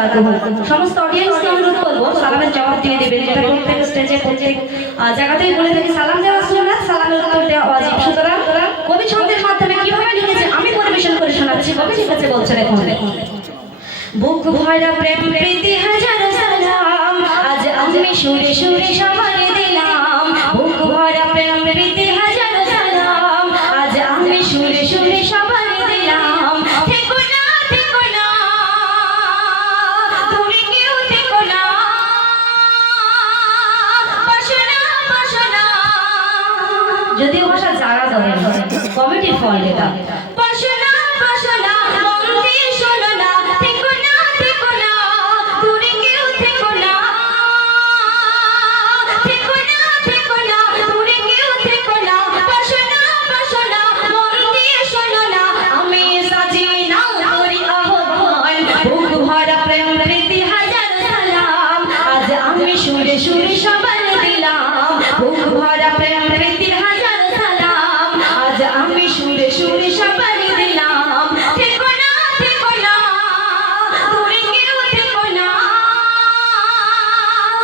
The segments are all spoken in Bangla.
বারাকাতুহু। সমস্ত অডিয়েন্সকে অনুরোধ করবো সালামের জবাব দিয়ে দেবেন, যেটা প্রত্যেক স্টেজে প্রত্যেক জায়গাতেই বলে থাকি, সালাম দেওয়া সুন্নাত, সালামের উত্তর দেওয়া ওয়াজিব। সুতরাং কবি ছন্দের মাধ্যমে কিভাবে লিখেছে আমি পরিবেশন করে শোনাচ্ছি। কবি লিখেছে, বলছে দেখুন, বুক ভরা প্রেম প্রীতি হাজারো সালাম, আজ আমি সুরে সুরে সবার দিলাম। বুক ভরা প্রেম প্রীতি হাজারো সালাম, আজ আমি সুরে সুরে সবার দিলাম। থেকো না থেকো না তুমি কেউ থেকো না, বাসনা বাসনা, যদিও ভাষা যারা ধরে কমিটির ফল এটা, বাসনা বাসনা মন দিয়ে শোনো না, থেকো না থেকো না তুমি কেউ থেকো না, থেকো না থেকো না তুমি কেউ থেকো না, বাসনা বাসনা মন দিয়ে শোনো না। আমি সাজি না করি আহ্বান, বুক ভরা প্রেম প্রীতি হাজার সালাম, আজ আমি সুরে সুরে সবার দিলাম। বুক ভরা প্রেম প্রীতি হাজার সালাম, আজ আমি সুরে সুরে সবার দিলাম। থেকো না থেকো না তুমি কেউ থেকো না,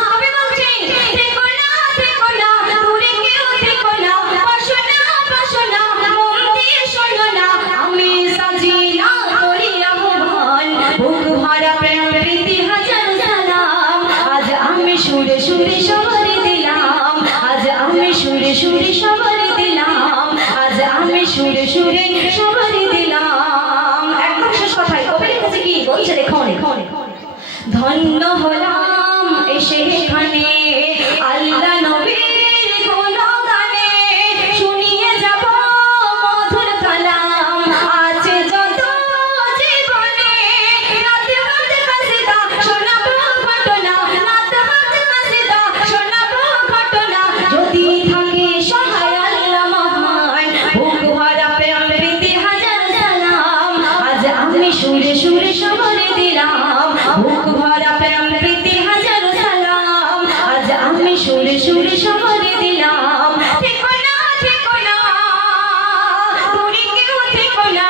কবি বলছে থেকো না থেকো না তুমি কেউ থেকো না, বাসনা বাসনা মন দিয়ে শোনো না। আমি সাজি না করি আহ্বান, বুক ভরা প্রেম প্রীতি হাজার সালাম, আজ আমি সুরে সুরে সবার দিলাম। আজ আমি সুরে সুরে সবার দিলাম, আজ আমি সুরে সুরে সবার দিলাম। একদম শেষ কথাই কবি লিখেছে কি বলছে দেখুন, ধন্য হলাম এসে এখানে আল্লাহ নবীর গুণগানে, শুনিয়ে যাব মধুর কালাম আছে যত জীবনে। নাত হাত কাসিদা শোনাবো ঘটনা, নাত হাত কাসিদা শোনাবো ঘটনা, যদি থাকে সহায় আল্লাহ মহান। বুক ভরা প্রেম প্রীতি হাজার সালাম, আজ আমি সুরে সুরে সবার দিলাম। বুক ভরা প্রেম প্রীতি হাজার সালাম, আজ আমি সুরে সুরে সবার দিলাম। থেকো না থেকো না তুমি কেউ থেকো না,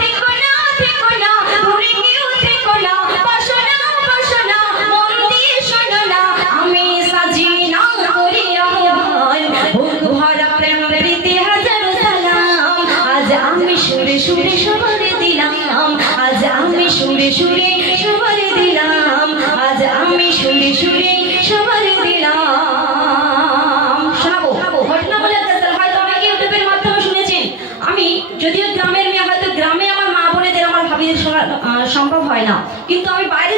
থেকো না থেকো না তুমি কেউ থেকো না, বাসনা বাসনা মন দিয়ে শোনো না। আমি সাজি না করি আহ্বান, বুক ভরা প্রেম প্রীতি হাজার সালাম, আজ আমি সুরে সুরে সবার দিলাম। আজ আমি সুরে সুরে সবার দিলাম, আজ আমি সুরে সুরে সবার দিলাম। শোনাবো ঘটনা বলে হয়তো অনেকে ইউটিউবের মাধ্যমে শুনেছেন। আমি যদিও গ্রামের মেয়ে, হয়তো গ্রামে আমার মা বোনেদের আমার ভাবিদের শোনা সম্ভব হয় না, কিন্তু আমি বাইরে